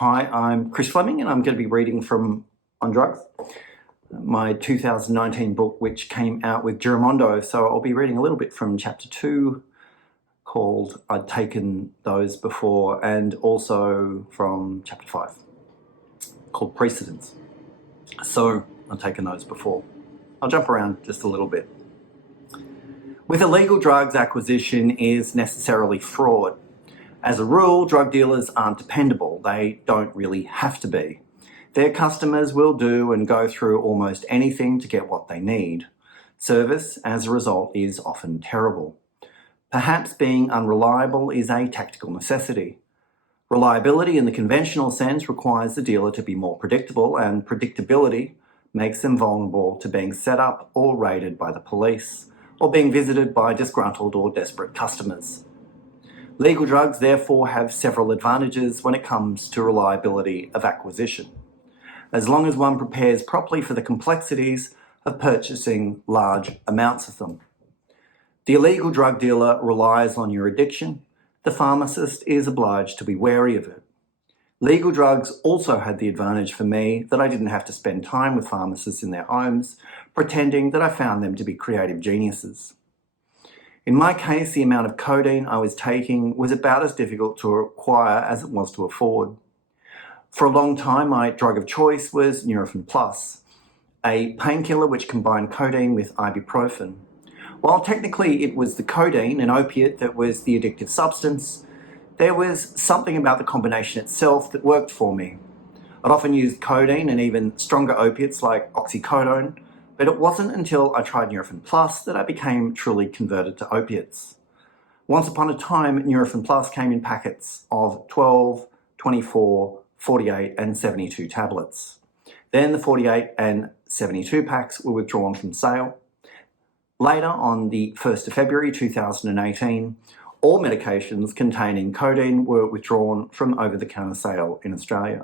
Hi, I'm Chris Fleming and I'm going to be reading from On Drugs, my 2019 book which came out with Giramondo. So I'll be reading a little bit from chapter 2 called I'd Taken Those Before, and also from chapter 5 called Precedents. So I've taken those before. I'll jump around just a little bit. With illegal drugs, acquisition is necessarily fraud. As a rule, drug dealers aren't dependable. They don't really have to be. Their customers will do and go through almost anything to get what they need. Service, as a result, is often terrible. Perhaps being unreliable is a tactical necessity. Reliability in the conventional sense requires the dealer to be more predictable, and predictability makes them vulnerable to being set up or raided by the police, or being visited by disgruntled or desperate customers. Legal drugs therefore have several advantages when it comes to reliability of acquisition, as long as one prepares properly for the complexities of purchasing large amounts of them. The illegal drug dealer relies on your addiction. The pharmacist is obliged to be wary of it. Legal drugs also had the advantage for me that I didn't have to spend time with pharmacists in their homes, pretending that I found them to be creative geniuses. In my case, the amount of codeine I was taking was about as difficult to acquire as it was to afford. For a long time, my drug of choice was Nurofen Plus, a painkiller which combined codeine with ibuprofen. While technically it was the codeine, an opiate, that was the addictive substance, there was something about the combination itself that worked for me. I'd often used codeine and even stronger opiates like oxycodone, but it wasn't until I tried Nurofen Plus that I became truly converted to opiates. Once upon a time, Nurofen Plus came in packets of 12, 24, 48 and 72 tablets. Then the 48 and 72 packs were withdrawn from sale. Later, on the 1st of February 2018, all medications containing codeine were withdrawn from over-the-counter sale in Australia.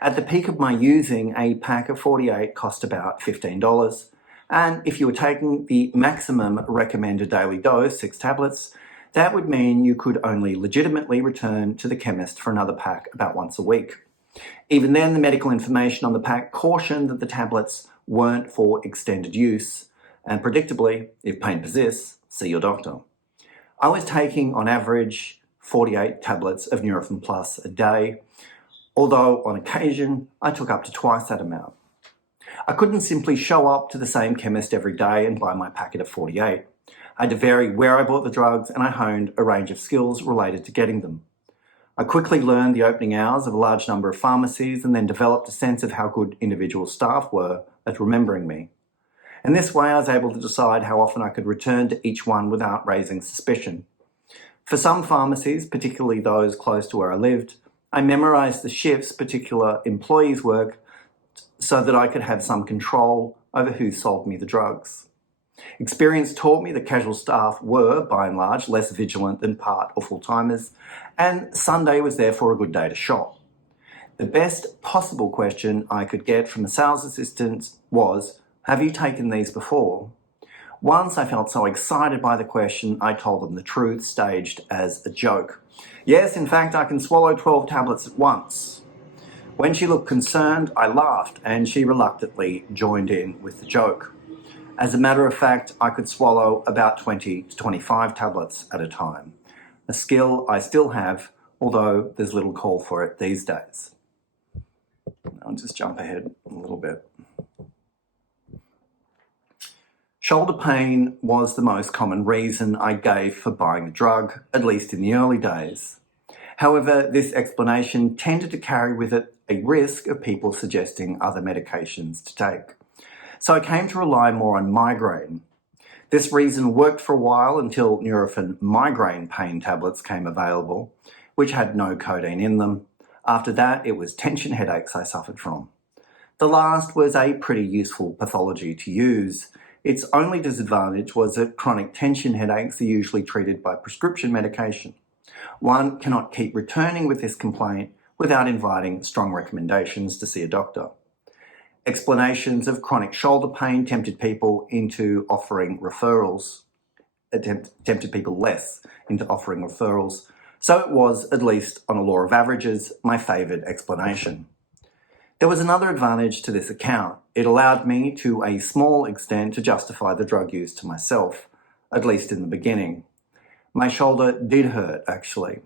At the peak of my using, a pack of 48 cost about $15, and if you were taking the maximum recommended daily dose, 6 tablets, that would mean you could only legitimately return to the chemist for another pack about once a week. Even then, the medical information on the pack cautioned that the tablets weren't for extended use, and predictably, if pain persists, see your doctor. I was taking, on average, 48 tablets of Nurofen Plus a day, although on occasion I took up to twice that amount. I couldn't simply show up to the same chemist every day and buy my packet of 48. I had to vary where I bought the drugs, and I honed a range of skills related to getting them. I quickly learned the opening hours of a large number of pharmacies and then developed a sense of how good individual staff were at remembering me. In this way, I was able to decide how often I could return to each one without raising suspicion. For some pharmacies, particularly those close to where I lived, I memorized the shifts particular employees work so that I could have some control over who sold me the drugs. Experience taught me that casual staff were, by and large, less vigilant than part or full-timers, and Sunday was therefore a good day to shop. The best possible question I could get from a sales assistant was, "Have you taken these before?" Once I felt so excited by the question, I told them the truth, staged as a joke. "Yes, in fact, I can swallow 12 tablets at once." When she looked concerned, I laughed, and she reluctantly joined in with the joke. As a matter of fact, I could swallow about 20 to 25 tablets at a time, a skill I still have, although there's little call for it these days. I'll just jump ahead a little bit. Shoulder pain was the most common reason I gave for buying the drug, at least in the early days. However, this explanation tended to carry with it a risk of people suggesting other medications to take. So I came to rely more on migraine. This reason worked for a while until Nurofen migraine pain tablets came available, which had no codeine in them. After that, it was tension headaches I suffered from. The last was a pretty useful pathology to use. Its only disadvantage was that chronic tension headaches are usually treated by prescription medication. One cannot keep returning with this complaint without inviting strong recommendations to see a doctor. Explanations of chronic shoulder pain tempted people less into offering referrals So it was, at least on a law of averages, my favoured explanation. There was another advantage to this account. It allowed me, to a small extent, to justify the drug use to myself, at least in the beginning. My shoulder did hurt, actually.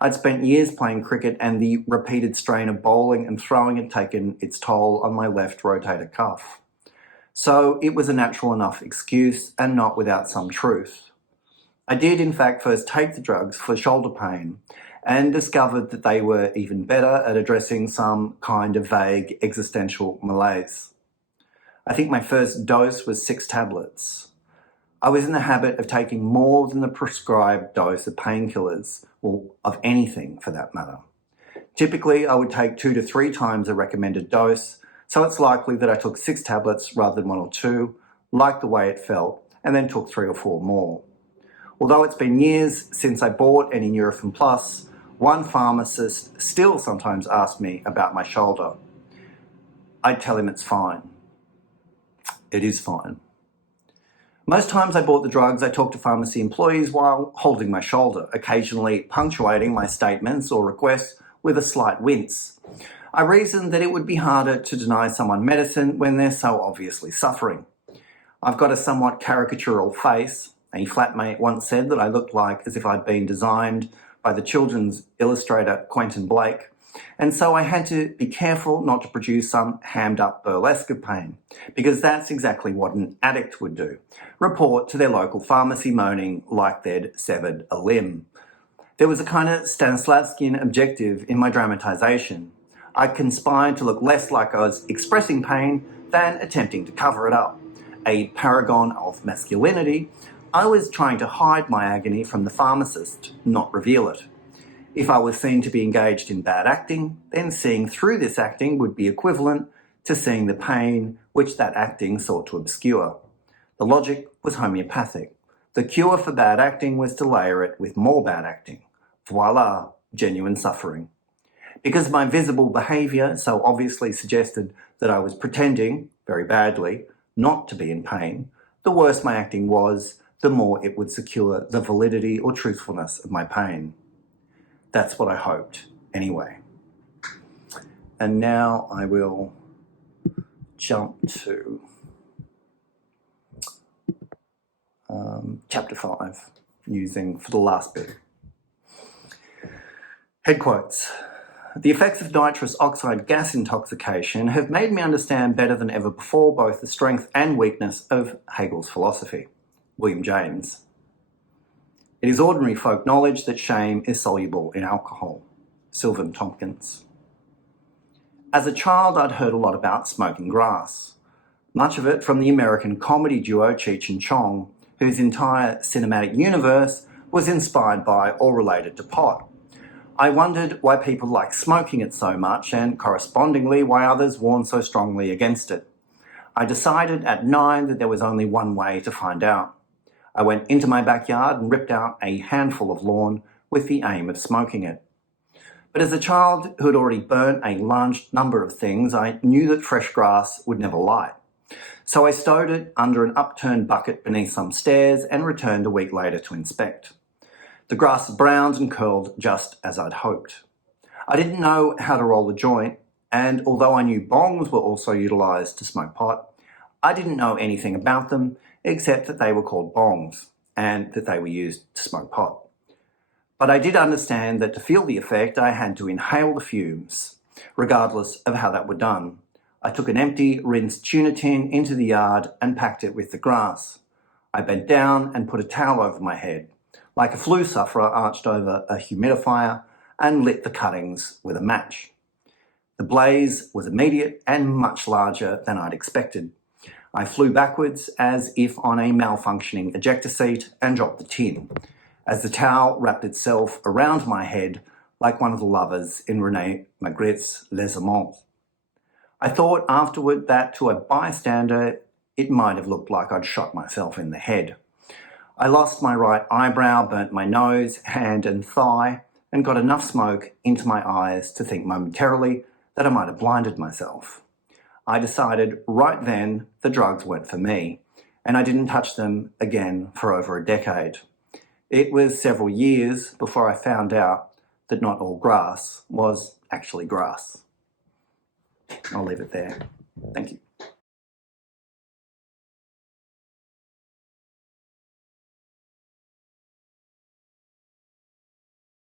I'd spent years playing cricket, and the repeated strain of bowling and throwing had taken its toll on my left rotator cuff. So it was a natural enough excuse, and not without some truth. I did, in fact, first take the drugs for shoulder pain, and discovered that they were even better at addressing some kind of vague existential malaise. I think my first dose was 6 tablets. I was in the habit of taking more than the prescribed dose of painkillers, or of anything for that matter. Typically, I would take 2 to 3 times the recommended dose, so it's likely that I took 6 tablets rather than 1 or 2, liked the way it felt, and then took 3 or 4 more. Although it's been years since I bought any Nurofen Plus, one pharmacist still sometimes asks me about my shoulder. I'd tell him it's fine. It is fine. Most times I bought the drugs, I talked to pharmacy employees while holding my shoulder, occasionally punctuating my statements or requests with a slight wince. I reasoned that it would be harder to deny someone medicine when they're so obviously suffering. I've got a somewhat caricatural face. A flatmate once said that I looked like as if I'd been designed by the children's illustrator Quentin Blake, and so I had to be careful not to produce some hammed-up burlesque of pain, because that's exactly what an addict would do, report to their local pharmacy moaning like they'd severed a limb. There was a kind of Stanislavskian objective in my dramatisation. I conspired to look less like I was expressing pain than attempting to cover it up. A paragon of masculinity, I was trying to hide my agony from the pharmacist, not reveal it. If I was seen to be engaged in bad acting, then seeing through this acting would be equivalent to seeing the pain which that acting sought to obscure. The logic was homeopathic. The cure for bad acting was to layer it with more bad acting. Voila, genuine suffering. Because my visible behaviour so obviously suggested that I was pretending, very badly, not to be in pain, the worse my acting was, the more it would secure the validity or truthfulness of my pain. That's what I hoped, anyway. And now I will jump to chapter 5, using for the last bit. Head quotes. The effects of nitrous oxide gas intoxication have made me understand better than ever before both the strength and weakness of Hegel's philosophy. William James. It is ordinary folk knowledge that shame is soluble in alcohol. Sylvan Tompkins. As a child, I'd heard a lot about smoking grass, much of it from the American comedy duo Cheech and Chong, whose entire cinematic universe was inspired by or related to pot. I wondered why people liked smoking it so much, and correspondingly why others warned so strongly against it. I decided at 9 that there was only one way to find out. I went into my backyard and ripped out a handful of lawn with the aim of smoking it. But as a child who had already burnt a large number of things, I knew that fresh grass would never light. So I stowed it under an upturned bucket beneath some stairs and returned a week later to inspect. The grass had browned and curled just as I'd hoped. I didn't know how to roll the joint, and although I knew bongs were also utilised to smoke pot, I didn't know anything about them except that they were called bongs and that they were used to smoke pot. But I did understand that to feel the effect, I had to inhale the fumes, regardless of how that were done. I took an empty, rinsed tuna tin into the yard and packed it with the grass. I bent down and put a towel over my head, like a flu sufferer arched over a humidifier, and lit the cuttings with a match. The blaze was immediate and much larger than I'd expected. I flew backwards as if on a malfunctioning ejector seat and dropped the tin, as the towel wrapped itself around my head like one of the lovers in René Magritte's Les Amants. I thought afterward that to a bystander it might have looked like I'd shot myself in the head. I lost my right eyebrow, burnt my nose, hand and thigh, and got enough smoke into my eyes to think momentarily that I might have blinded myself. I decided right then the drugs weren't for me, and I didn't touch them again for over a decade. It was several years before I found out that not all grass was actually grass. I'll leave it there. Thank you.